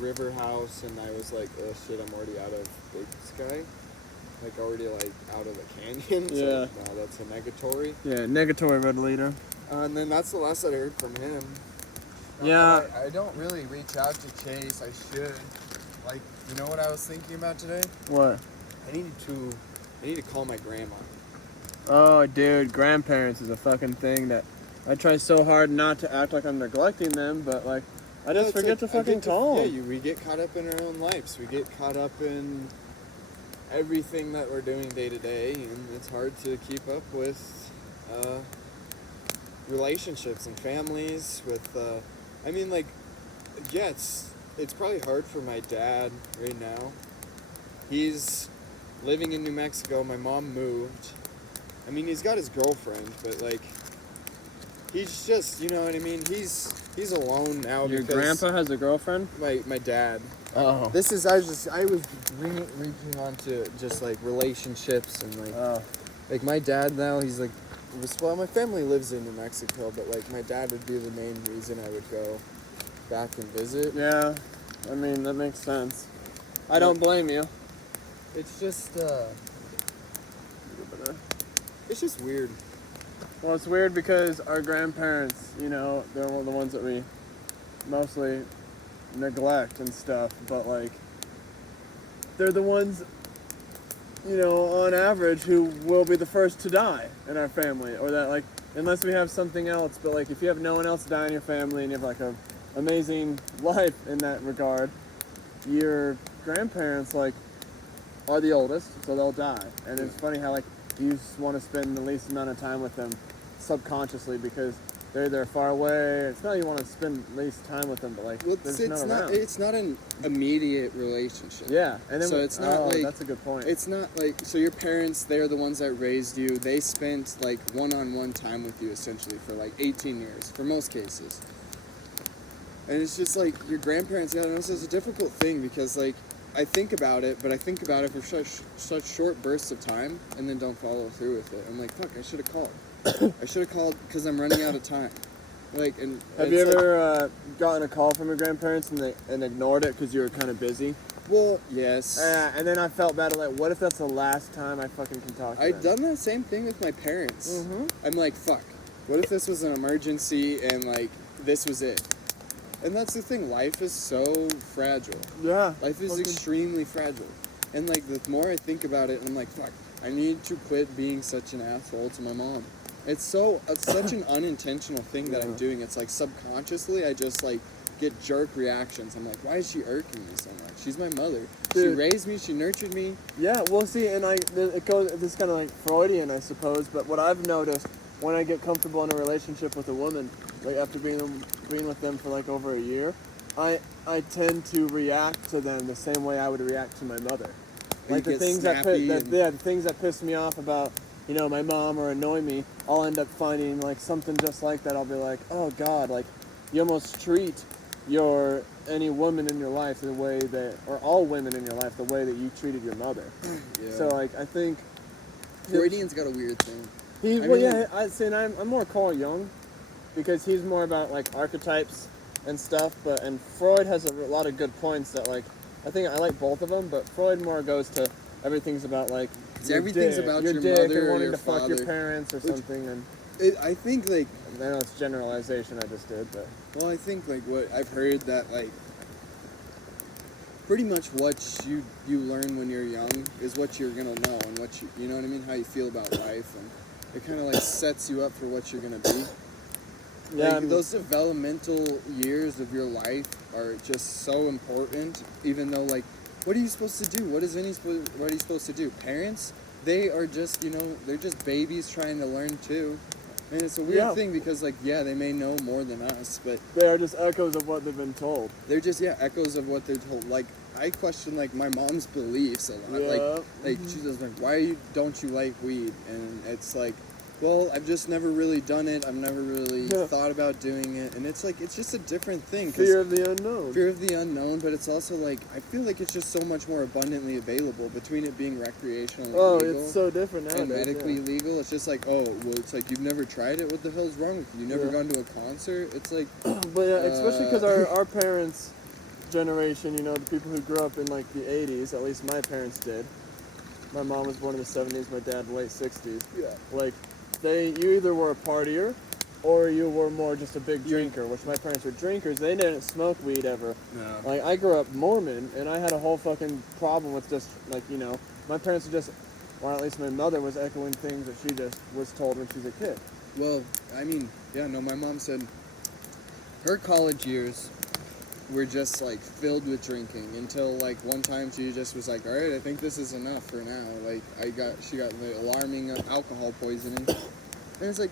river house, and I was like, oh shit, I'm already out of Big Sky. Like, already, like, out of the canyon. Yeah. So, wow, that's a negatory. Yeah, negatory red leader. And then that's the last I heard from him. Yeah. I don't really reach out to Chase. I should. Like, you know what I was thinking about today? What? I need to call my grandma. Oh, dude, grandparents is a fucking thing that I try so hard not to act like I'm neglecting them, but, like, I just forget to fucking call them. Yeah, we get caught up in our own lives. We get caught up in everything that we're doing day to day, and it's hard to keep up with relationships and families. I mean, like, yeah, it's probably hard for my dad right now. He's living in New Mexico. My mom moved. I mean, he's got his girlfriend, but, like, he's just, you know what I mean? He's alone now. Your grandpa has a girlfriend? My dad. Oh. I was reaching on to just, like, relationships and, like, like, my dad now, he's, like, well, my family lives in New Mexico, but, like, my dad would be the main reason I would go back and visit. Yeah, I mean, that makes sense. I don't blame you. It's just, it's just weird. Well, it's weird because our grandparents, you know, they're one of the ones that we mostly neglect and stuff, but, like, they're the ones, you know, on average, who will be the first to die in our family, or that, like, unless we have something else, but, like, if you have no one else die in your family and you have, like, a amazing life in that regard, your grandparents, like, are the oldest, so they'll die. And it's funny how, like, you just want to spend the least amount of time with them subconsciously because they're far away. It's not like you want to spend least time with them, but, like, it's not an immediate relationship. Yeah, and then so it's not like, that's a good point. It's not like, so your parents, they're the ones that raised you. They spent, like, one-on-one time with you essentially for, like, 18 years for most cases. And it's just like your grandparents. Yeah, this is a difficult thing because, like, I think about it, but I think about it for such short bursts of time, and then don't follow through with it. I'm like, fuck, I should have called. I should have called because I'm running out of time. Like, and have you ever gotten a call from your grandparents and ignored it because you were kind of busy? Well, yes. And then I felt bad. Like, what if that's the last time I fucking can talk to them? I've done that same thing with my parents. Mm-hmm. I'm like, fuck. What if this was an emergency and, like, this was it? And that's the thing. Life is so fragile. Yeah. Life is extremely fragile. And, like, the more I think about it, I'm like, fuck, I need to quit being such an asshole to my mom. It's such an unintentional thing that I'm doing. It's like subconsciously I just, like, get jerk reactions. I'm like, why is she irking me so much? She's my mother. Dude. She raised me. She nurtured me. Yeah, well, see, and it goes. This is kind of like Freudian, I suppose. But what I've noticed when I get comfortable in a relationship with a woman, like after being with them for like over a year, I tend to react to them the same way I would react to my mother. Like the things the things that piss me off about, you know, my mom or annoy me, I'll end up finding like something just like that. I'll be like, oh God, like you almost treat any woman in your life the way that, or all women in your life the way that you treated your mother. Yeah. So like I think Freudian's got a weird thing. I'd say I'm more Carl Jung because he's more about like archetypes and stuff. And Freud has a lot of good points that like I think I like both of them, but Freud more goes to everything's about like everything's about your dick mother and wanting or your to fuck father. your parents or something. And I think like I know it's generalization I just did, but well, I think like what I've heard that like pretty much what you learn when you're young is what you're gonna know and what you know what I mean, how you feel about life, and it kind of like sets you up for what you're gonna be. Yeah, like, those developmental years of your life are just so important. Even though like, what are you supposed to do? What are you supposed to do? Parents, they are just they're just babies trying to learn too. And it's a weird thing because, like, yeah, they may know more than us, but they are just echoes of what they've been told. They're just, echoes of what they're told. Like, I question, like, my mom's beliefs a lot. Yeah. Like she's just like, why don't you like weed? And it's like, well, I've just never really done it. I've never really thought about doing it. And it's like, it's just a different thing. Fear of the unknown. Fear of the unknown, but it's also like, I feel like it's just so much more abundantly available between it being recreational and legal. It's so different nowadays. And medically legal. It's just like, oh, well, it's like, you've never tried it? What the hell's wrong with you? You've never gone to a concert? It's like... But yeah, especially because our parents, generation, you know, the people who grew up in like the 80s, at least my parents did. My mom was born in the 70s, my dad late 60s. Yeah. Like, you either were a partier or you were more just a big drinker, which my parents were drinkers. They didn't smoke weed ever. No. Like, I grew up Mormon, and I had a whole fucking problem with just, like, you know, my parents were just, or at least my mother was echoing things that she just was told when she was a kid. Well, I mean, yeah, no, my mom said her college years were just like filled with drinking until like one time she just was like, all right, I think this is enough for now. Like she got the alarming alcohol poisoning. And it's like,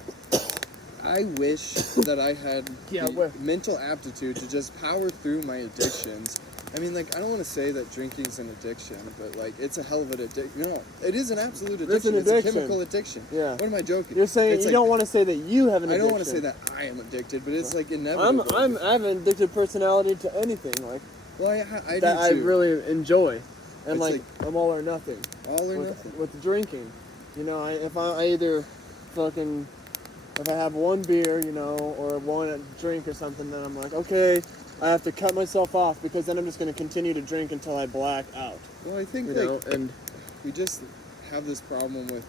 I wish that I had the mental aptitude to just power through my addictions. I mean, like, I don't want to say that drinking's an addiction, but, like, it's a hell of an addiction. No, it is an absolute addiction. It's a chemical addiction. Yeah. What am I joking? You're saying you don't want to say that you have an addiction. I don't want to say that I am addicted, but it's, like, inevitable. I have an addicted personality to anything, like, well, I that I do too. really enjoy. And, It's like, I'm all or nothing. All or nothing. With drinking. You know, if I either fucking... If I have one beer, you know, or one drink or something, then I'm like, okay, I have to cut myself off because then I'm just going to continue to drink until I black out. Well, I think, and we just have this problem with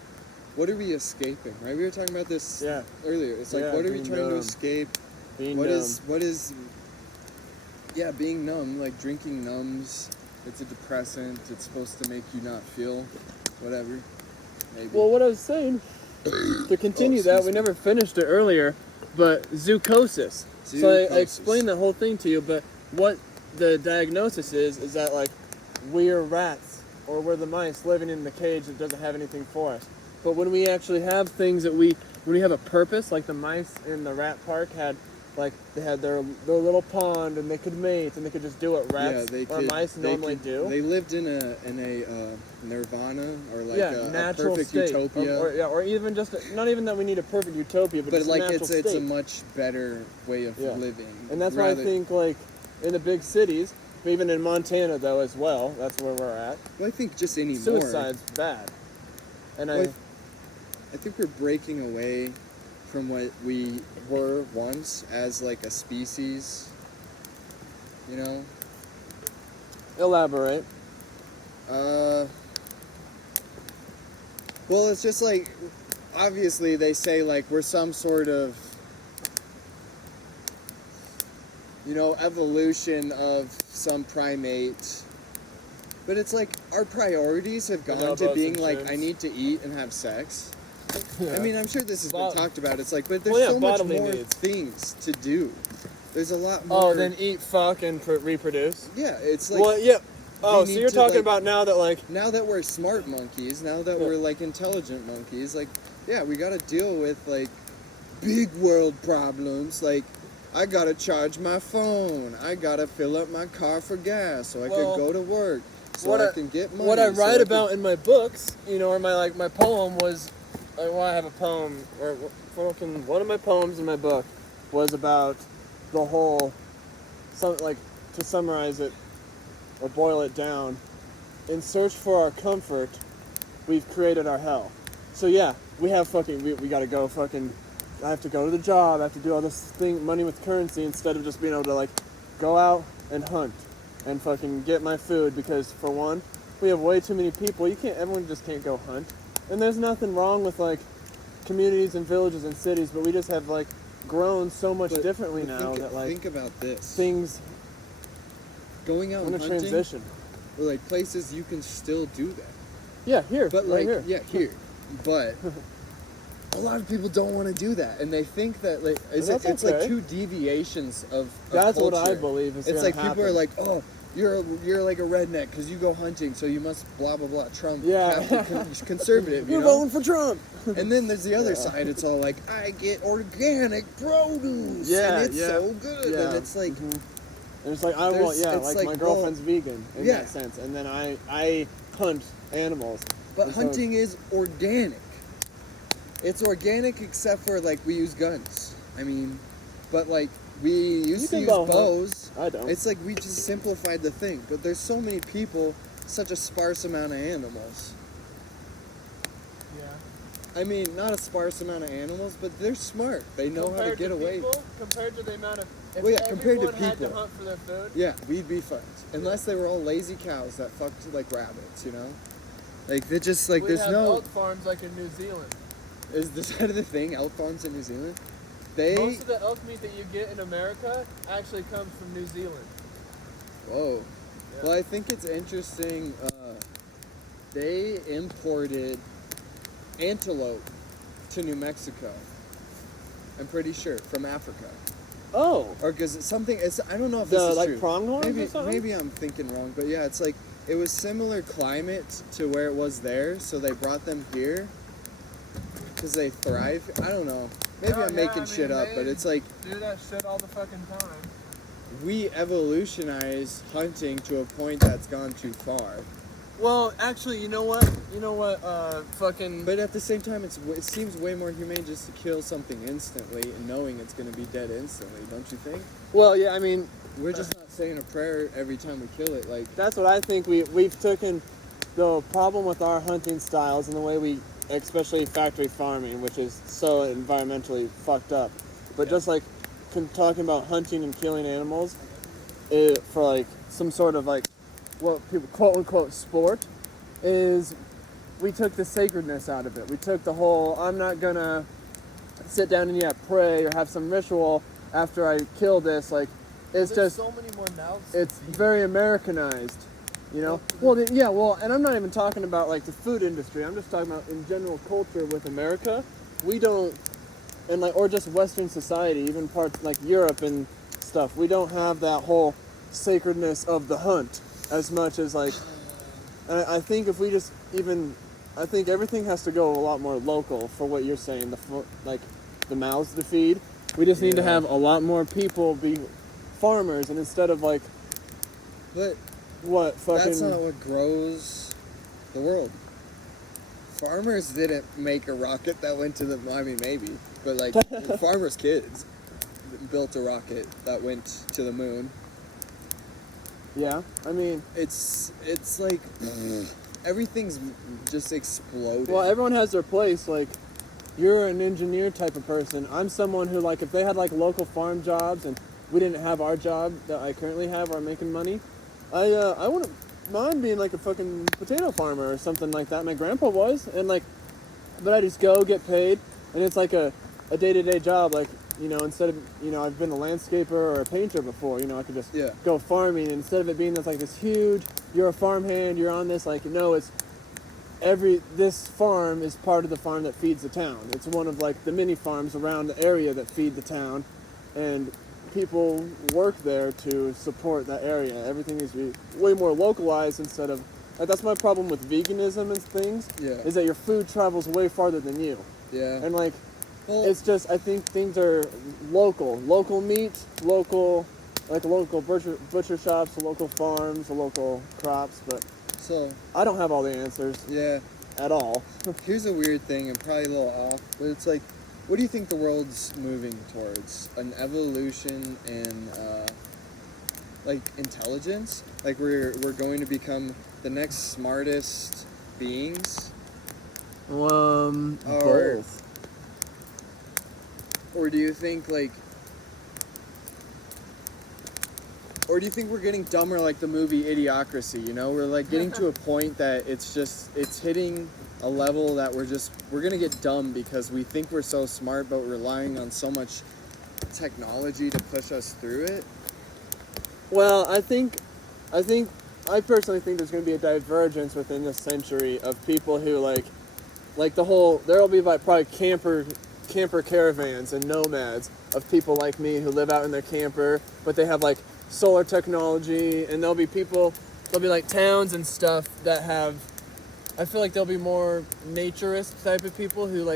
what are we escaping, right? We were talking about this earlier. It's like, what are we trying to escape? Being numb. Like, drinking numbs. It's a depressant. It's supposed to make you not feel whatever. Maybe. Well, what I was saying... to continue that, we never finished it earlier, but zoochosis. So I explained that whole thing to you, but what the diagnosis is that, like, we're rats, or we're the mice living in the cage that doesn't have anything for us. But when we actually have things that when we have a purpose, like the mice in the rat park had, like, they had their little pond, and they could mate, and they could just do what rats or mice normally do. They lived in a nirvana, or like a natural perfect state. utopia. Or even just, not even that we need a perfect utopia, but just like a natural state. It's a much better way of living. And that's why I think, like, in the big cities, but even in Montana, though, as well, that's where we're at. Well, I think just anymore. Suicide's bad. And I think we're breaking away from what we were once as, like, a species, you know? Elaborate. Well, it's just like, obviously they say, like, we're some sort of, you know, evolution of some primate. But it's like, our priorities have gone to being like, I need to eat and have sex. Yeah. I mean, I'm sure this has been talked about. It's like, but there's so much more things to do. There's a lot more. Oh, than eat, fuck, and reproduce? Yeah, it's like... Well, yeah. Oh, so you're talking about now that, like... Now that we're smart monkeys, now that we're, like, intelligent monkeys, like, yeah, we gotta deal with, like, big world problems. Like, I gotta charge my phone. I gotta fill up my car for gas so I can go to work. So I can get money. What I write about in my books, you know, or my poem was... Well, I have a poem, or one of my poems in my book was about the whole, to summarize it, or boil it down, in search for our comfort, we've created our hell. So yeah, we have we gotta go I have to go to the job, I have to do all this money with currency, instead of just being able to, like, go out and hunt, and fucking get my food, because, for one, we have way too many people, everyone just can't go hunt. And there's nothing wrong with, like, communities and villages and cities, but we just have, like, grown so much differently now that, like... Think about this. Things... Going out and hunting... transition. Or, like, places you can still do that. Yeah, here. But, right like, here. Yeah, here. But... a lot of people don't want to do that, and they think that, like, it's like two deviations of That's culture. what I believe is It's like happen. People are like, oh, you're like a redneck because you go hunting, so you must blah blah blah. Trump, conservative. You're voting for Trump. And then there's the other side. It's all like, I get organic produce, and it's so good, and it's like, and it's like my girlfriend's vegan in that sense, and then I hunt animals. But hunting is organic. It's organic except for, like, we use guns. I mean, but, like, we used to use bows. I don't. It's like we just simplified the thing. But there's so many people, such a sparse amount of animals. Yeah. I mean, not a sparse amount of animals, but they're smart. They know how to get away. Compared to the amount of If Well, yeah, compared to everyone had to people. hunt for their food, Yeah, we'd be fucked. Unless they were all lazy cows that fucked like rabbits, you know? Like, they're just like, we'd there's have no. elk farms like in New Zealand. Is this kind of the thing? Elk farms in New Zealand? Most of the elk meat that you get in America actually comes from New Zealand. Whoa. Yeah. Well, I think it's interesting. They imported antelope to New Mexico. I'm pretty sure from Africa, Oh, or because it's something. It's I don't know if the this is like true. pronghorns or Maybe something? maybe I'm thinking wrong, but yeah, it's like it was similar climate to where it was there, so they brought them here because they thrive. I don't know. Maybe Oh, I'm yeah, making I shit mean, up, but they it's like do that shit all the fucking time. we evolutionize hunting to a point that's gone too far. Well, actually, you know what? Fucking. But at the same time, it seems way more humane just to kill something instantly and knowing it's going to be dead instantly, don't you think? Well, yeah, I mean, We're just not saying a prayer every time we kill it. Like, that's what I think. We've taken the problem with our hunting styles and the way we, especially factory farming, which is so environmentally fucked up. But Yeah. just like talking about hunting and killing animals, for like some sort of like what people quote unquote sport, is we took the sacredness out of it. We took the whole I'm not gonna sit down and pray or have some ritual after I kill this. Like it's There's just so many more mouths. it's very Americanized, you know. Well, and I'm not even talking about like the food industry. I'm just talking about in general culture with America. We don't, and like or just Western society, even parts like Europe and stuff. We don't have that whole sacredness of the hunt as much as like. And I think if we just even, I think everything has to go a lot more local for what you're saying. Like the mouths to feed. We just need to Yeah. have a lot more people be farmers, and instead of like but what fucking that's not what grows the world. Farmers didn't make a rocket that went to the. Well, I mean, maybe, but like farmers' kids built a rocket that went to the moon. yeah. I mean, It's like everything's just exploded. well, everyone has their place. Like you're an engineer type of person. I'm someone who like if they had like local farm jobs and we didn't have our job that I currently have or making money, I wouldn't mind being like a fucking potato farmer or something like that. My grandpa was, and like, but I just go get paid, and it's like a day-to-day job. Like you know, instead of I've been a landscaper or a painter before. I could just Yeah. go farming, and instead of it being like this huge, you're a farmhand, you're on this. Like no, it's this farm is part of the farm that feeds the town. It's one of like the mini farms around the area that feed the town, and people work there to support that area. Everything needs to be way more localized instead of like that's my problem with veganism and things. Yeah. Is that your food travels way farther than you, Yeah. and like Well, it's just I think things are local meat, local butcher shops, local farms, local crops, but so I don't have all the answers yeah. at all. Here's a weird thing, and probably a little off, but it's like, what do you think the world's moving towards? An evolution in, like, intelligence? Like, we're going to become the next smartest beings? Or- Both. Or do you think, like... Or do you think we're getting dumber like the movie Idiocracy, you know? We're, like, getting to a point that it's hitting a level that we're gonna get dumb because we think we're so smart, but we're relying on so much technology to push us through it. Well, I personally think there's going to be a divergence within this century of people who like the whole. There will be like probably camper caravans and nomads of people like me who live out in their camper, but they have like solar technology, and there'll be like towns and stuff that have. I feel like there'll be more naturist type of people who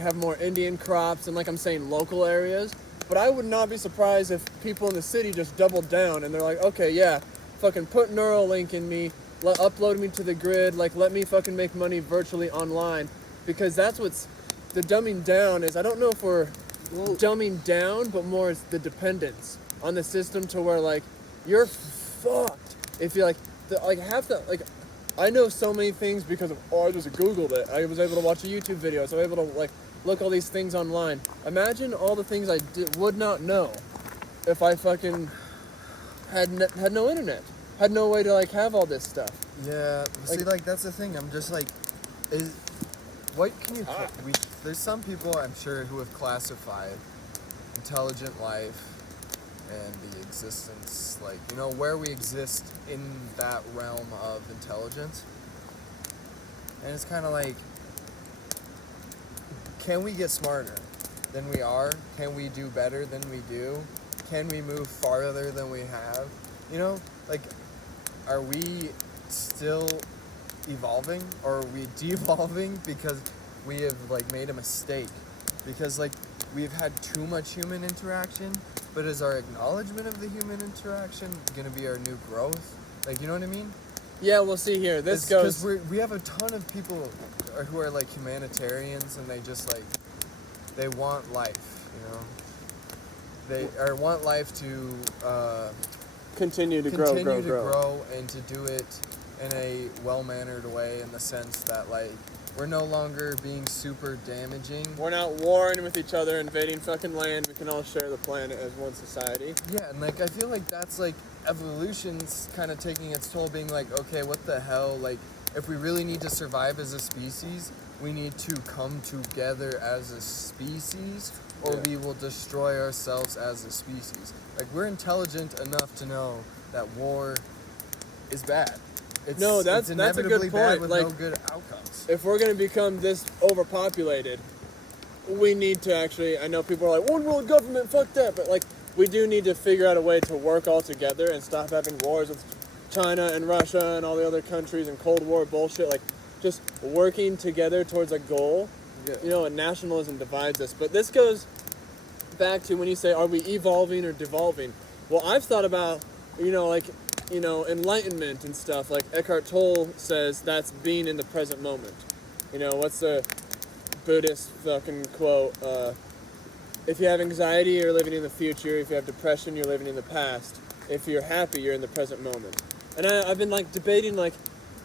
have more Indian crops and like I'm saying local areas. But I would not be surprised if people in the city just doubled down and they're like, okay, yeah, fucking put Neuralink in me, upload me to the grid, like let me fucking make money virtually online, because that's what's the dumbing down is. I don't know if we're dumbing down, but more it's the dependence on the system to where like you're fucked if you I know so many things because of I just Googled it. I was able to watch a YouTube video, so I was able to like look all these things online. Imagine all the things I would not know if I fucking had no internet, had no way to like have all this stuff. Yeah, see, like that's the thing. I'm just like, what can you? There's some people I'm sure who have classified intelligent life and the existence, like, you know, where we exist in that realm of intelligence. And it's kind of like, can we get smarter than we are? Can we do better than we do? Can we move farther than we have? You know, like, are we still evolving, or are we devolving because we have like made a mistake? Because like we've had too much human interaction, but is our acknowledgement of the human interaction gonna be our new growth? Like, you know what I mean? Yeah, we'll see here. This goes. Because we have a ton of people who are like humanitarians, and they just like, they want life, you know? They want life to continue to grow, and to do it in a well-mannered way, in the sense that like we're no longer being super damaging. We're not warring with each other, invading fucking land. We can all share the planet as one society. Yeah, and like I feel like that's like evolution's kind of taking its toll, being like, okay, what the hell? Like, if we really need to survive as a species, we need to come together as a species, or we will destroy ourselves as a species. Like, we're intelligent enough to know that war is bad. It's that's a inevitably good bad point. with Like, no good outcomes. if we're gonna become this overpopulated, we need to actually. I know people are like, "One world government, fuck that," but like, we do need to figure out a way to work all together and stop having wars with China and Russia and all the other countries and Cold War bullshit. Like, just working together towards a goal. Yeah. You know, and nationalism divides us. But this goes back to when you say, are we evolving or devolving? Well, I've thought about, enlightenment and stuff. Like Eckhart Tolle says, that's being in the present moment. You know, what's the Buddhist fucking quote? If you have anxiety, you're living in the future. If you have depression, you're living in the past. If you're happy, you're in the present moment. And I've been like debating, like,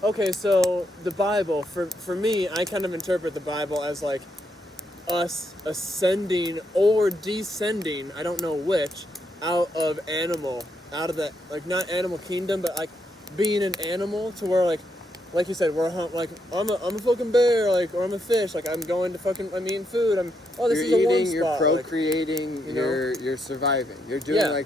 okay, so the Bible, for me, I kind of interpret the Bible as like us ascending or descending, I don't know which, out of the, like, not animal kingdom, but like being an animal to where like you said, I'm a fucking bear, like, or I'm a fish, like I'm eating food, this You're is a eating, one you're spot, procreating, like, you're surviving. You're doing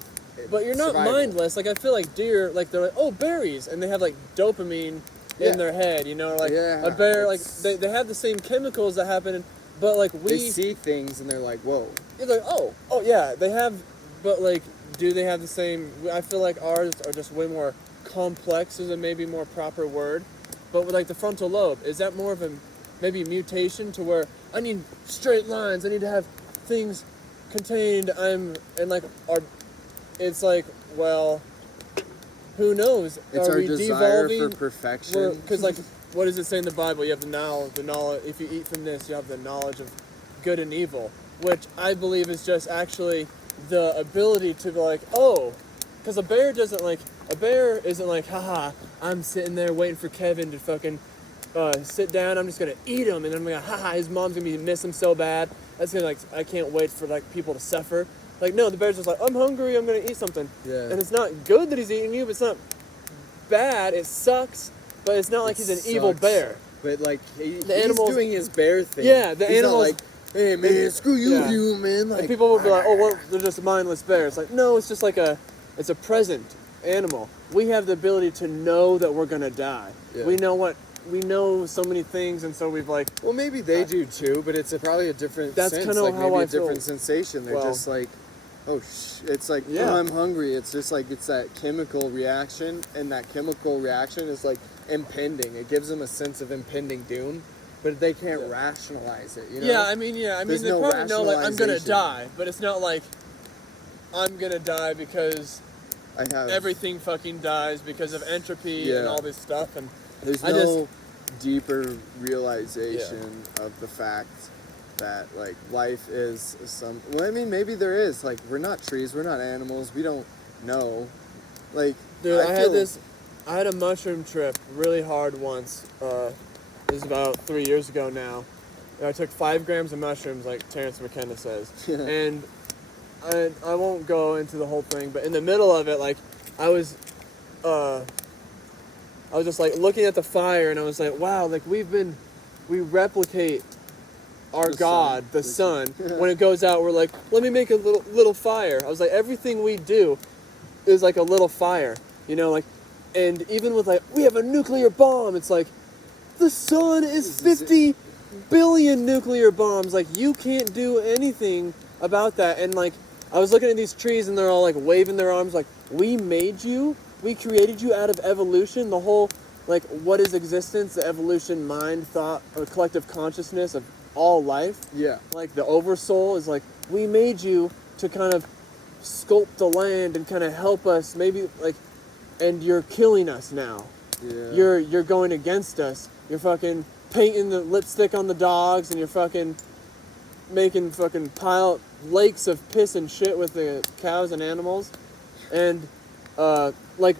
but you're not survival. mindless. Like, I feel like deer, like, they're like, oh, berries, and they have like dopamine in their head, like a bear, like they have the same chemicals that happen, but like they see things and they're like, whoa. You're like, oh yeah, they have, but like, do they have the same? I feel like ours are just way more complex, is a maybe more proper word, but with like the frontal lobe, is that more of a maybe mutation to where I need straight lines, I need to have things contained, it's like, well, who knows? It's are our we desire devolving? for perfection. Because like, what does it say in the Bible? You have the knowledge. If you eat from this, you have the knowledge of good and evil, which I believe is just actually the ability to be like, oh, because a bear isn't like, haha, I'm sitting there waiting for Kevin to fucking sit down. I'm just gonna eat him, and then I'm gonna, haha, his mom's gonna miss him so bad. That's gonna, like, I can't wait for like people to suffer. Like, no, the bear's just like, I'm hungry, I'm gonna eat something. Yeah. And it's not good that he's eating you, but it's not bad. It sucks, but it's not like he's an evil bear. But like, he's animals doing his bear thing. Yeah, the he's animals. Not like, hey man, screw you, human. Like, and people will be like, oh, well, they're just mindless bears. Like, no, it's just like it's a present animal. We have the ability to know that we're gonna die. Yeah. We know so many things, and so we've like. Well, maybe they do too, but it's probably a different. That's sense. kind of like how maybe I a different feel. sensation. They're just like, it's like, oh, I'm hungry. It's just like, it's that chemical reaction, and that chemical reaction is like impending. It gives them a sense of impending doom, but they can't rationalize it. You know? Yeah, I mean, There's they no probably know, like, I'm gonna rationalization. die, but it's not like I'm gonna die because I have everything fucking dies because of entropy and all this stuff, and there's no deeper realization of the fact that like life is some. Well, I mean, maybe there is. Like, we're not trees, we're not animals, we don't know. Like, dude, I had a mushroom trip really hard once. It was about 3 years ago now, I took 5 grams of mushrooms, like Terrence McKenna says. And I won't go into the whole thing, but in the middle of it, like, I was just like looking at the fire, and I was like, wow, like we replicate our God, the sun. When it goes out, we're like, let me make a little fire. I was like, everything we do is like a little fire, you know, like, and even with like, we have a nuclear bomb, it's like, the sun is 50 billion nuclear bombs. Like, you can't do anything about that. And like, I was looking at these trees, and they're all like waving their arms, like, we made you, we created you out of evolution. The whole, like, what is existence, the evolution, mind, thought, or collective consciousness of all life. Yeah. Like, the oversoul is like, we made you to kind of sculpt the land and kind of help us, maybe, like, and you're killing us now. Yeah. You're going against us. You're fucking painting the lipstick on the dogs, and you're fucking making fucking lakes of piss and shit with the cows and animals. And like,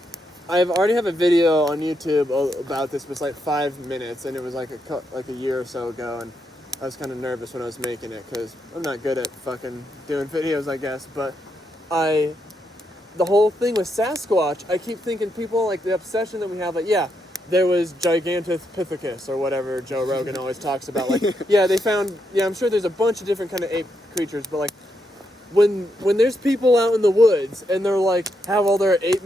I already have a video on YouTube about this, but it's like 5 minutes, and it was like a year or so ago, and I was kind of nervous when I was making it, because I'm not good at fucking doing videos, I guess. But the whole thing with Sasquatch, I keep thinking people, like, the obsession that we have, like, yeah, there was Gigantopithecus or whatever Joe Rogan always talks about. Like, yeah, they found, yeah, I'm sure there's a bunch of different kind of ape creatures, but like, when there's people out in the woods and they're like, have all their ape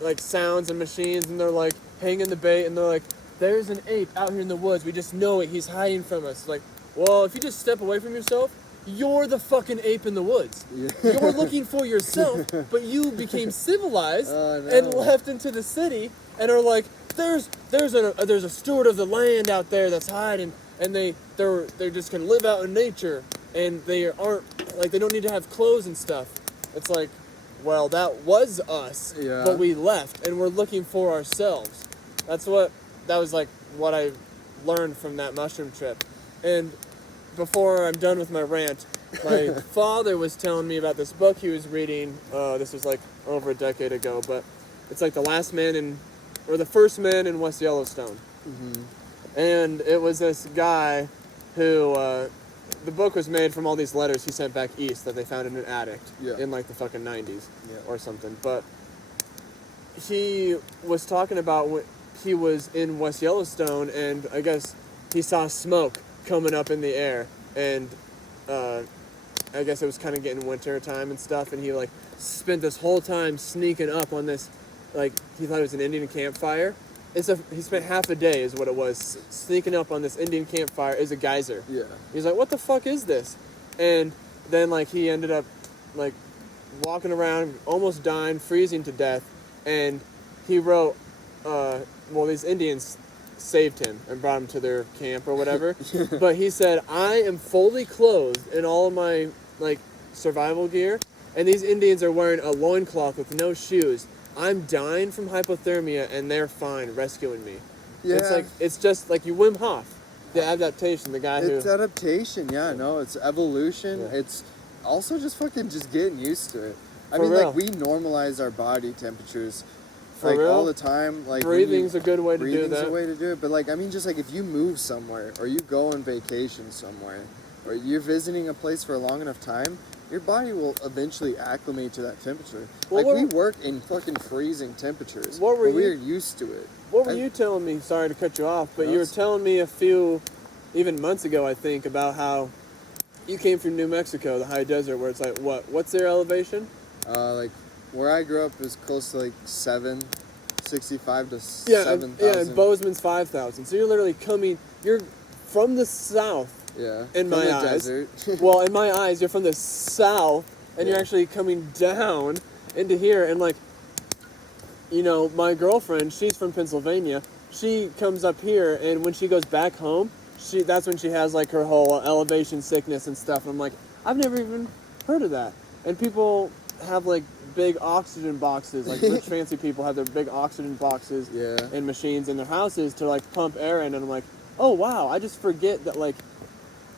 like sounds and machines, and they're like hanging the bait, and they're like, there's an ape out here in the woods, we just know it, he's hiding from us. Like, well, if you just step away from yourself, you're the fucking ape in the woods. Yeah. You're looking for yourself, but you became civilized and left into the city, and are like, there's a steward of the land out there that's hiding, and they're just gonna live out in nature, and they aren't, like, they don't need to have clothes and stuff. It's like, well, that was us, but we left, and we're looking for ourselves. That was like what I learned from that mushroom trip. And before I'm done with my rant, my father was telling me about this book he was reading. This was like over a decade ago, but it's like the first man in West Yellowstone. Mm-hmm. And it was this guy who, the book was made from all these letters he sent back east that they found in an attic in like the fucking 90s or something. But he was talking about when he was in West Yellowstone, and I guess he saw smoke coming up in the air, and I guess it was kind of getting winter time and stuff, and he like spent this whole time sneaking up on this, like, he thought it was an Indian campfire. He spent half a day, is what it was, sneaking up on this Indian campfire as a geyser. Yeah. He's like, what the fuck is this? And then, like, he ended up, like, walking around, almost dying, freezing to death, and he wrote, well, these Indians saved him and brought him to their camp or whatever. But he said, I am fully clothed in all of my, like, survival gear, and these Indians are wearing a loincloth with no shoes. I'm dying from hypothermia, and they're fine rescuing me. Yeah. It's just like you Wim Hof, the adaptation, the guy It's adaptation, it's evolution. Yeah. It's also just fucking just getting used to it. I mean, real. like, we normalize our body temperatures For like real? all the time. Like, breathing's a good way to do that. Breathing's a way to do it. But like, I mean, just like if you move somewhere, or you go on vacation somewhere, or you're visiting a place for a long enough time, your body will eventually acclimate to that temperature. Well, like, we work in fucking freezing temperatures. We're used to it. What were you telling me? Sorry to cut you off, but you were telling me a few, even months ago, I think, about how you came from New Mexico, the high desert, where it's like, what's their elevation? Like, where I grew up was close to like 65 to 7,000. Yeah, and Bozeman's 5,000. So you're literally you're from the south. Yeah. In my eyes. Desert. Well, in my eyes, you're from the south, and you're actually coming down into here, and like, you know, my girlfriend, she's from Pennsylvania. She comes up here, and when she goes back home, that's when she has like her whole elevation sickness and stuff. And I'm like, I've never even heard of that. And people have like big oxygen boxes, like rich fancy people have their big oxygen boxes and machines in their houses to like pump air in, and I'm like, oh wow, I just forget that, like,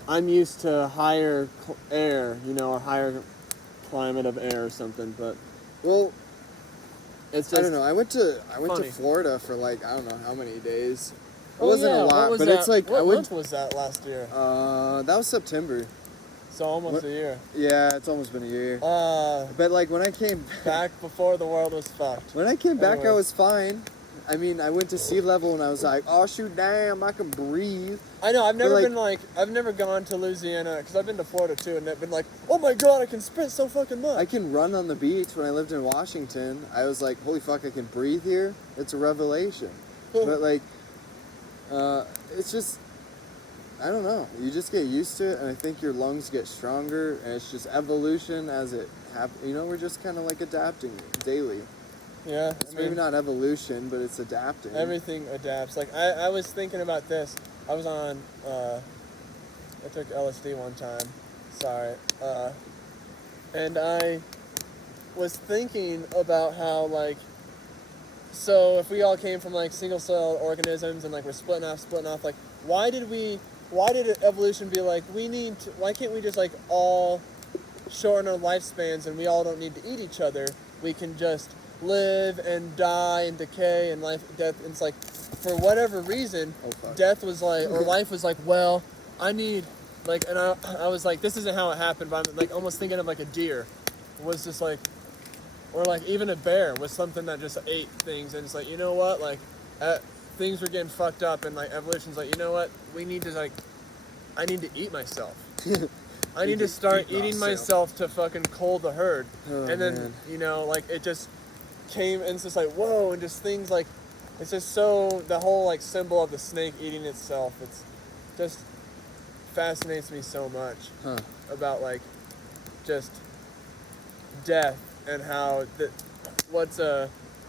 I'm used to higher air, you know, or higher climate of air or something, but well, it's just, I don't know. I went to Florida for like, I don't know how many days, wasn't a lot, but it's like what I went. month was that last year? That was September. So almost What- a year. Yeah, it's almost been a year. But like when I came Back before the world was fucked. when I came back, I Anyway. was fine. I mean, I went to sea level and I was like, oh shoot, damn, I can breathe. I know. I've never like- I've never gone to Louisiana because I've been to Florida too, and I've been like, oh my god, I can sprint so fucking much. I can run on the beach. When I lived in Washington, I was like, holy fuck, I can breathe here. It's a revelation. But like, it's just, I don't know. You just get used to it, and I think your lungs get stronger, and it's just evolution as it happens. You know, we're just kind of like adapting daily. Yeah, It's maybe not evolution, but it's adapting. everything adapts. Like I was thinking about this. I was on. I took LSD one time. Sorry. And I was thinking about how like. So if we all came from like single-celled organisms and like we're splitting off, like why did evolution be like why can't we just like all shorten our lifespans and we all don't need to eat each other? We can just live and die and decay and death. And it's like for whatever reason, death was like or life was like, well, I need like, and I was like, this isn't how it happened, but I'm like almost thinking of like a deer was just like. Or like even a bear was something that just ate things, and it's like, you know what, like things were getting fucked up, and like evolution's like, you know what, we need to like, I need to eat myself. I need to start eating myself to fucking cull the herd, and then man. you know like it just came, and it's just like whoa, and just things like, it's just so the whole like symbol of the snake eating itself, it's just fascinates me so much about like just death. And how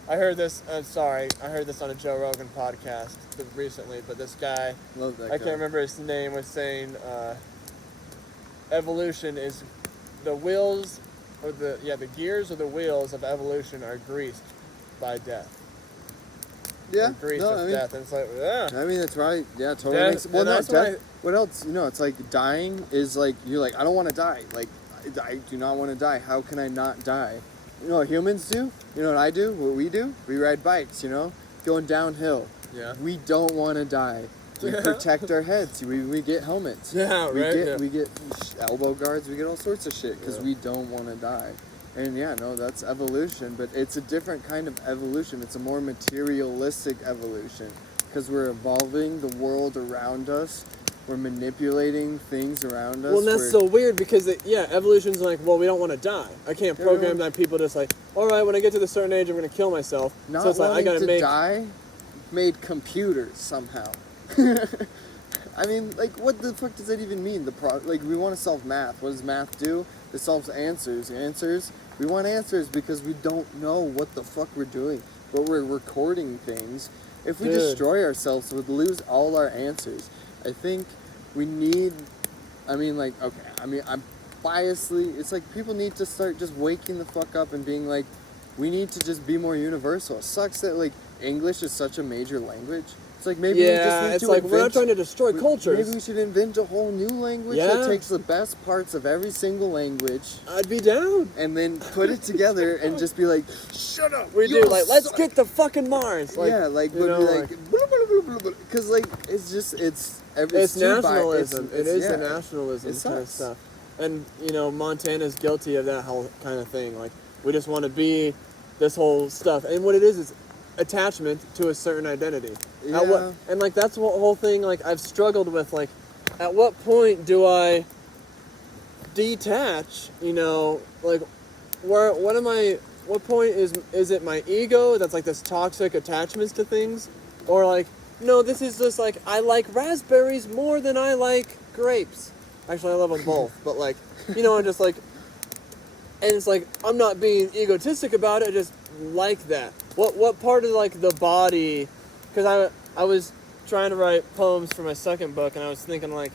I heard this. I'm sorry, I heard this on a Joe Rogan podcast recently. But this guy, Love that I guy. can't remember his name, was saying evolution is the wheels or the gears or the wheels of evolution are greased by death. Yeah, Or greased no, with I mean, death, and it's like yeah. I mean, that's right. Yeah, totally. Death- Makes, well, and no, that's death. why- What else? You know, it's like dying is like you're like, I don't want to die. Like, I do not want to die. How can I not die? You know what humans do? You know what I do? What we do? We ride bikes. You know, going downhill. Yeah. We don't want to die. We protect our heads. We get helmets. Yeah, we right, Get, yeah. We get elbow guards. We get all sorts of shit because Yeah. we don't want to die. And yeah, no, that's evolution, but it's a different kind of evolution. It's a more materialistic evolution because we're evolving the world around us. We're manipulating things around us. Well, that's We're- so weird because evolution's like, well, we don't want to die. I can't program that people just like, all right, when I get to this certain age, I'm gonna kill myself. Not so it's like I wanting gotta to make. die made computers somehow. I mean, like, what the fuck does that even mean? Like, we want to solve math. What does math do? It solves answers. Answers. We want answers because we don't know what the fuck we're doing. But we're recording things. If we Dude. destroy ourselves, we'd lose all our answers. I think we need. I mean, like, okay. I mean, I'm biasly. It's like people need to start just waking the fuck up and being like, we need to just be more universal. It sucks that like English is such a major language. It's like maybe we just Yeah, need it's to like we're not invent- trying to destroy we- cultures. Maybe we should invent a whole new language Yeah. that takes the best parts of every single language I'd be down. and then put it together and just be like, shut up. We you do like, let's suck." get to fucking Mars. Like, yeah, like, you but know, be like, because like it's just it's it's too nationalism. it's- It is yeah. the nationalism It kind of sucks. stuff. And you know, Montana's guilty of that whole kind of thing. Like, we just want to be this whole stuff, and what it is attachment to a certain identity. Yeah. And like that's the whole thing. Like I've struggled with. Like, at what point do I detach? You know, like what point is it my ego that's like this toxic attachments to things, or like no, this is just like I like raspberries more than I like grapes. Actually, I love them both, but like, you know, I'm just like, and it's like I'm not being egotistic about it. I just like that. What part of like the body? Because I was trying to write poems for my second book, and I was thinking like,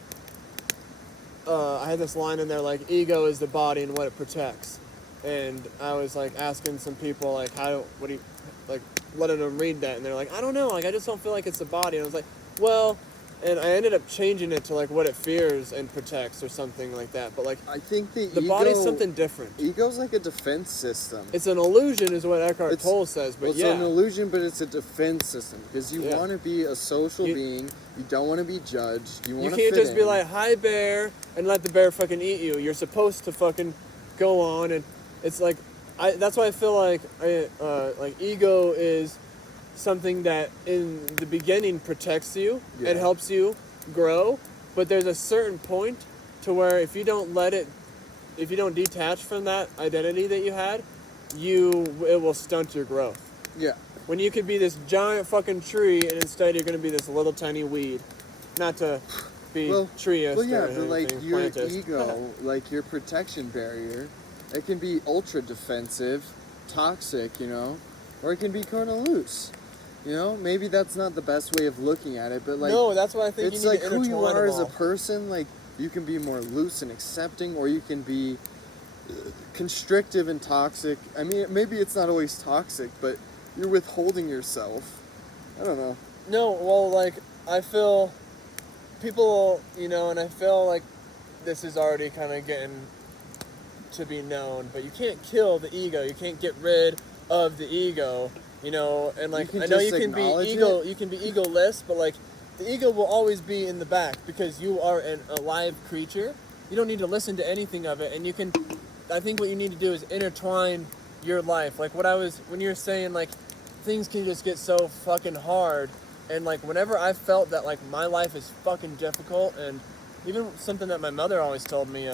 I had this line in there like, ego is the body and what it protects, and I was like asking some people like, what do you, like, letting them read that, and they're like, I don't know, like I just don't feel like it's the body, and I was like, well, and I ended up changing it to like what it fears and protects or something like that. But like I think the the ego, body's something different. Ego's like a defense system. It's an illusion, is what Eckhart Tolle says. But Well, it's an illusion, but it's a defense system because you want to be a social being. You don't want to be judged. You want to. You can't just be like, "Hi, bear," and let the bear fucking eat you. You're supposed to fucking go on, and it's like, that's why I feel like ego is something that in the beginning protects you and helps you grow, but there's a certain point to where if you don't detach from that identity that you had, it will stunt your growth. Yeah. When you could be this giant fucking tree and instead you're going to be this little tiny weed. Not to be treeist but like your plantist. ego, like your protection barrier, it can be ultra defensive, toxic, you know, or it can be kind of loose. You know, maybe that's not the best way of looking at it, but like no, that's why I think it's you need like to who you intertwine are them as a all. person. Like you can be more loose and accepting, or you can be constrictive and toxic. I mean, maybe it's not always toxic, but you're withholding yourself. I don't know. No, well, like I feel people, you know, and I feel like this is already kind of getting to be known, but you can't kill the ego. You can't get rid of the ego. You know, and like I know you can be egoless, but like the ego will always be in the back because you are an alive creature. You don't need to listen to anything of it, and I think what you need to do is intertwine your life. Like when you were saying like things can just get so fucking hard, and like whenever I felt that like my life is fucking difficult, and even something that my mother always told me,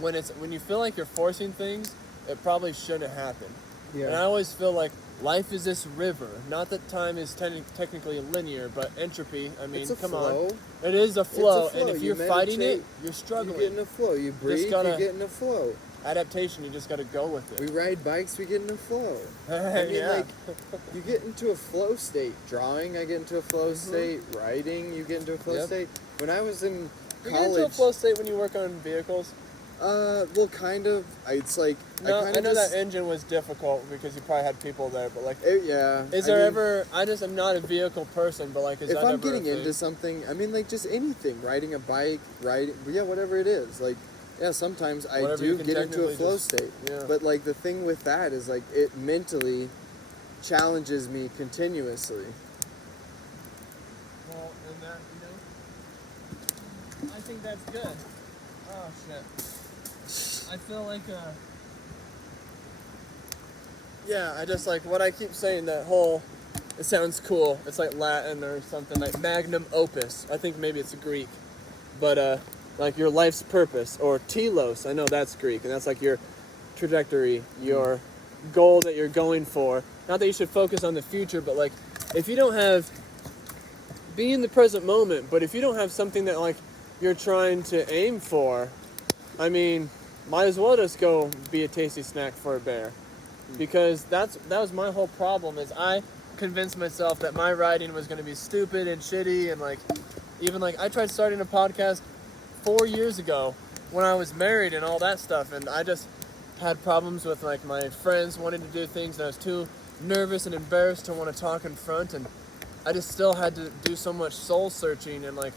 when you feel like you're forcing things, it probably shouldn't happen. Yeah. And I always feel like life is this river. Not that time is technically linear, but entropy. I mean, come on. It is a flow. And if you're fighting it, you're struggling. You get in a flow. You breathe, you get in a flow. Adaptation, you just got to go with it. We ride bikes, we get in a flow. I mean, like, you get into a flow state. Drawing, I get into a flow state. Writing, you get into a flow state. When I was in college... You get into a flow state when you work on vehicles? Well, kind of. It's like... No, I know that engine was difficult because you probably had people there, but like... I'm not a vehicle person, but like, if I'm getting into something, I mean, like, just anything. Riding a bike, whatever it is. Like, yeah, sometimes I do get into a flow state. Yeah. But like, the thing with that is like, it mentally challenges me continuously. Well, and that, I think that's good. Oh, shit. I feel like, I just like what I keep saying, that whole, it sounds cool. It's like Latin or something, like magnum opus. I think maybe it's Greek. But, like your life's purpose, or telos, I know that's Greek, and that's like your trajectory, your goal that you're going for. Not that you should focus on the future, but like, if you don't have, be in the present moment, but if you don't have something that like you're trying to aim for, I mean, might as well just go be a tasty snack for a bear. Because that was my whole problem, is I convinced myself that my writing was going to be stupid and shitty, and like, even like, I tried starting a podcast 4 years ago when I was married and all that stuff, and I just had problems with like my friends wanting to do things, and I was too nervous and embarrassed to want to talk in front, and I just still had to do so much soul searching and like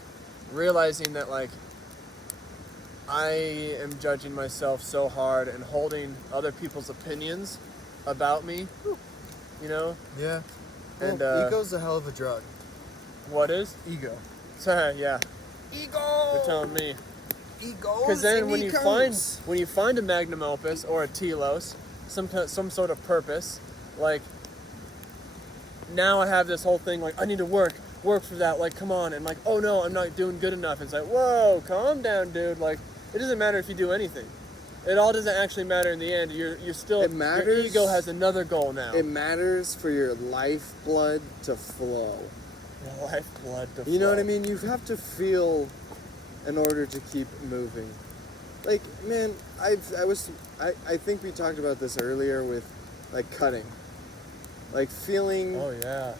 realizing that like I am judging myself so hard and holding other people's opinions about me, you know? Yeah. And ego's a hell of a drug. What is? Ego. Sorry, yeah. Ego! You're telling me. Ego. Because then when you find a magnum opus or a telos, some sort of purpose, like, now I have this whole thing, like, I need to work for that, like, come on, and like, oh no, I'm not doing good enough. It's like, whoa, calm down, dude. Like, it doesn't matter if you do anything. It all doesn't actually matter in the end. You're still, it matters, your ego has another goal now. It matters for your lifeblood to flow. Your lifeblood to flow. You know what I mean? You have to feel in order to keep moving. Like, man, I think we talked about this earlier with, like, cutting. Like, feeling... Oh, yeah.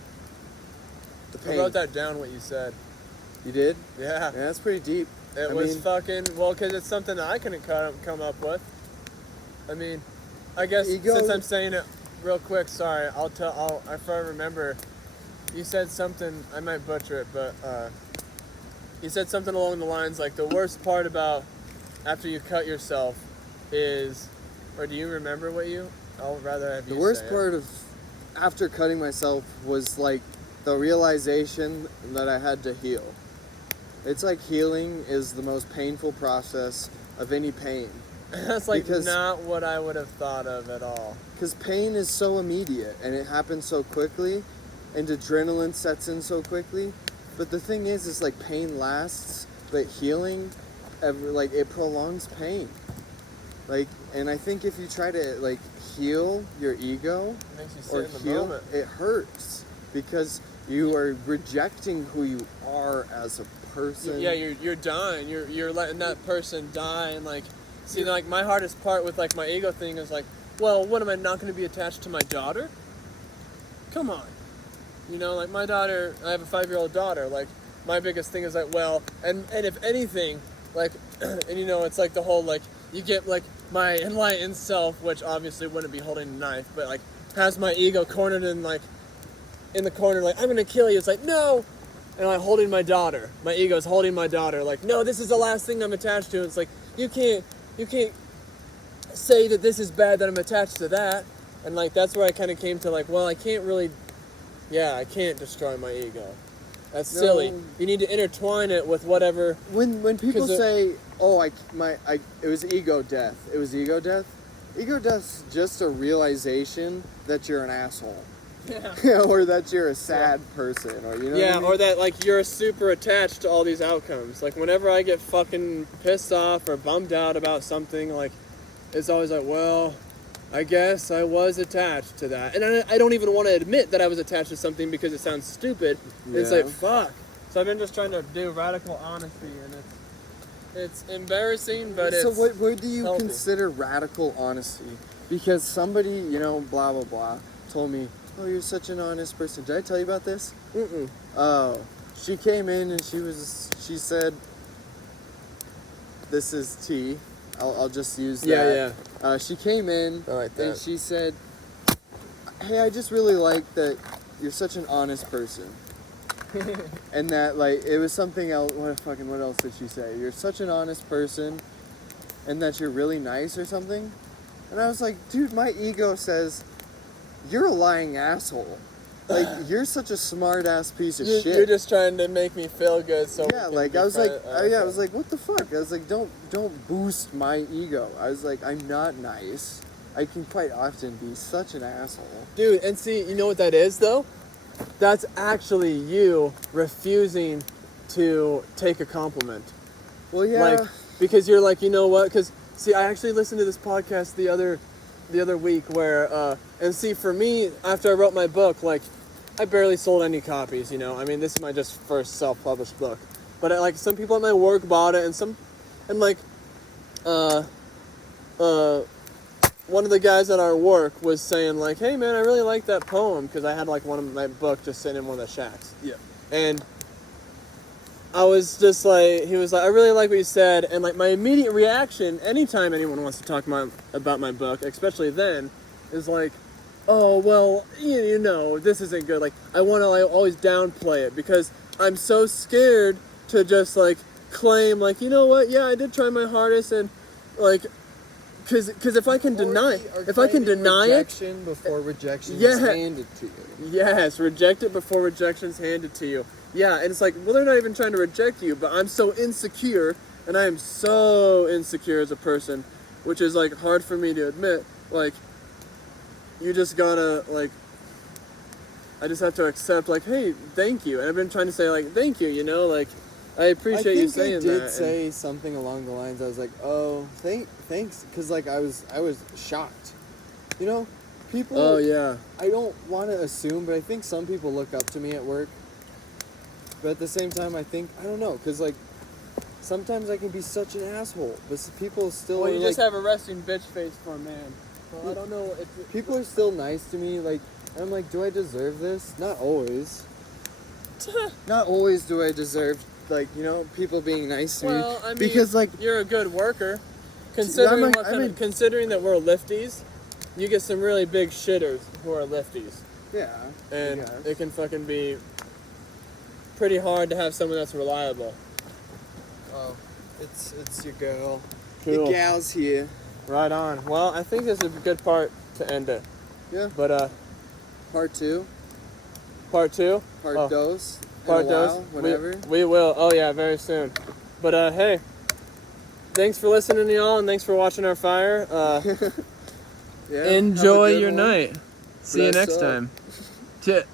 The pain. I wrote that down, what you said. You did? Yeah. Yeah, that's pretty deep. It was fucking... Well, because it's something that I couldn't come up with. I mean, I guess since I'm saying it real quick, sorry, if I remember, you said something, I might butcher it, but You said something along the lines like the worst part about after you cut yourself is, or do you remember what you? I'll rather have you. The worst say part of after cutting myself was like the realization that I had to heal. It's like healing is the most painful process of any pain. That's like not what I would have thought of at all. Because pain is so immediate and it happens so quickly, and adrenaline sets in so quickly. But the thing is like pain lasts, but healing, like it prolongs pain. Like, and I think if you try to like heal your ego It makes you or sit in the heal, moment. it hurts because you are rejecting who you are as a person. Yeah, you're dying. You're letting that person die, and like, see, like my hardest part with like my ego thing is like, well, what am I not going to be attached to my daughter? Come on, you know, like my daughter. I have a 5-year-old daughter. Like, my biggest thing is like, well, and if anything, like, and you know, it's like the whole like you get like my enlightened self, which obviously wouldn't be holding a knife, but like has my ego cornered in like in the corner, like I'm gonna kill you. It's like no. And I'm holding my daughter. My ego's holding my daughter. Like, no, this is the last thing I'm attached to. It's like, you can't say that this is bad that I'm attached to that. And like, that's where I kind of came to like, well, I can't destroy my ego. That's silly. You need to intertwine it with whatever. When people say, "Oh, it was ego death," it was ego death. Ego death's just a realization that you're an asshole. Yeah. Or that you're a sad person, or you know. Yeah, what I mean? or that like you're super attached to all these outcomes. Like whenever I get fucking pissed off or bummed out about something, like it's always like, well, I guess I was attached to that, and I don't even want to admit that I was attached to something because it sounds stupid. Yeah. It's like fuck. So I've been just trying to do radical honesty, and it's embarrassing, but it's so. What do you healthy. consider radical honesty? Because somebody, you know, blah blah blah, told me, "Oh, you're such an honest person." Did I tell you about this? Mm-mm. Oh, she came in and she said, "This is tea." I'll just use that. Yeah. She came in I like that. and she said, "Hey, I just really like that you're such an honest person." And that like it was something else. What else did she say? You're such an honest person, and that you're really nice or something. And I was like, dude, my ego says you're a lying asshole. Like, you're such a smart ass piece of shit. You're just trying to make me feel good, so yeah, like I was like, what the fuck? I was like, don't boost my ego. I was like, I'm not nice. I can quite often be such an asshole. Dude, and see, you know what that is though? That's actually you refusing to take a compliment. Well, yeah. Like, because you're like, you know what? Because see, I actually listened to this podcast the other week where, and see, for me, after I wrote my book, like, I barely sold any copies, you know? I mean, this is my just first self-published book. But, like, some people at my work bought it, and like, one of the guys at our work was saying, like, hey, man, I really like that poem, because I had, like, one of my book just sitting in one of the shacks. Yeah. And I was just like, he was like, I really like what you said, and, like, my immediate reaction, anytime anyone wants to talk about my book, especially then, is like, oh, well, you know, this isn't good. Like, I want to always downplay it because I'm so scared to just, like, claim, like, you know what, yeah, I did try my hardest, and, like, because if I can deny it... Rejection before rejection is handed to you. Yes, reject it before rejection's handed to you. Yeah, and it's like, well, they're not even trying to reject you, but I'm so insecure, and I am so insecure as a person, which is, like, hard for me to admit, like... You just gotta, like, I just have to accept, like, hey, thank you. And I've been trying to say, like, thank you, you know, like, I appreciate you saying that. I did say something along the lines, I was like, oh, thanks, because, like, I was shocked. You know, people... Oh, yeah. I don't want to assume, but I think some people look up to me at work. But at the same time, I don't know, because, like, sometimes I can be such an asshole, but people still... Well, you like, just have a resting bitch face for a man. Well, I don't know if... People are still nice to me, like, and I'm like, do I deserve this? Not always. Not always do I deserve, like, you know, people being nice to me. Well, I mean, because, like... You're a good worker. Considering considering that we're lifties, you get some really big shitters who are lifties. Yeah. And it can fucking be pretty hard to have someone that's reliable. Oh, it's your girl. Cool. The gal's here. Right on. Well, I think this is a good part to end it. Yeah. But Part 2, part 2. part Oh. dos, Part in a while, dos. whenever. We will. Oh yeah, very soon. But hey, thanks for listening, y'all, and thanks for watching our fire. Yeah, have a Enjoy good your one. night. See you Bless next up. time.